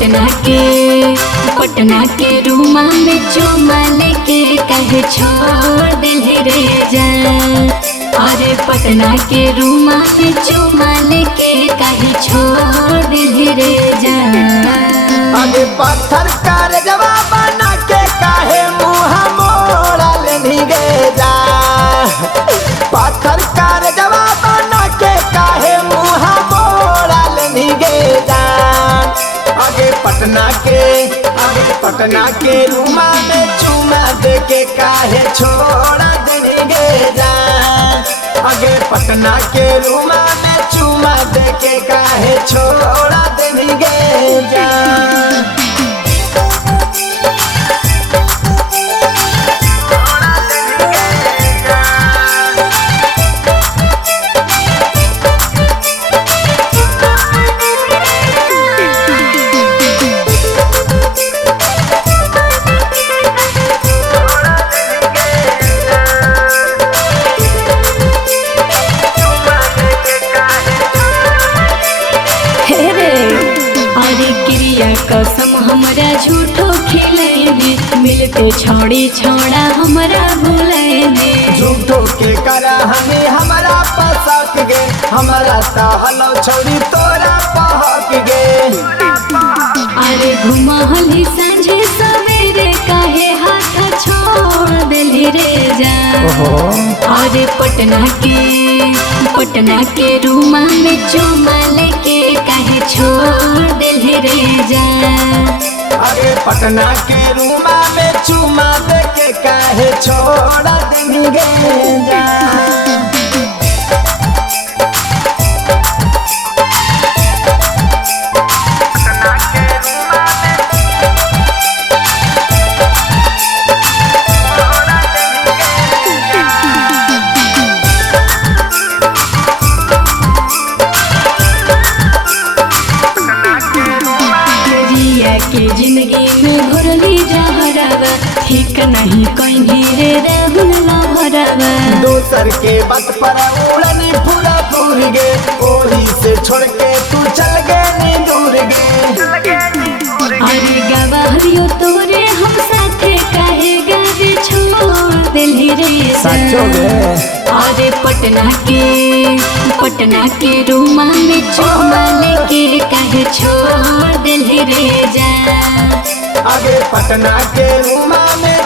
पटना के रूमा में चुमा लेके कहे छोड़ दिल रे जान। अरे पटना के रूमा में चुमा लेके कहे छोड़ दिल रे जान। अरे पत्थर कर जवाब बना के काहे मुँह मोड़ा लेनी गे जा। पत्थर कर जवाब बना के काहे मुँह मोड़ा लेनी गे जान। आगे पटना के रूमा में चुमा दे के काहे छोड़ा देनी गे जान। आगे पटना के रूमा में चुमा दे के काहे छोड़ा देनी गे जान। कसम हमरा झूठो खिलेने मिलते छोड़ी छोड़ा हमरा भूलेने। झूठो के करा हमें हमारा पसक गे हमारा सहलो छोड़ी तोरा पहक गे। अरे घुमहली सांझे सवेरे काहे हाथ छोड़ दिली रे जान। अरे पटना के रूमा में चुमा लेके काहे छोड़ दिली रे जान। अरे पटना के रूमा में चुमा दे के काहे छोड़ दिली गे जान। के जिंदगी में घुरली जहरवा ठीक नहीं कहीं रे राहुल लहरवा। दोसर के बात पर उड़नी पूरा दूर गे ओही से छोड़ के तू चल गे नी दूर गे। अरे गवाहियो तोरे हम साथे काहे गाड़ी छोड़ दिली रे जान। अरे पटना के रूमा में चुमा लेके काहे छोड़ दिली रे जान। आगे पटना के रूमा में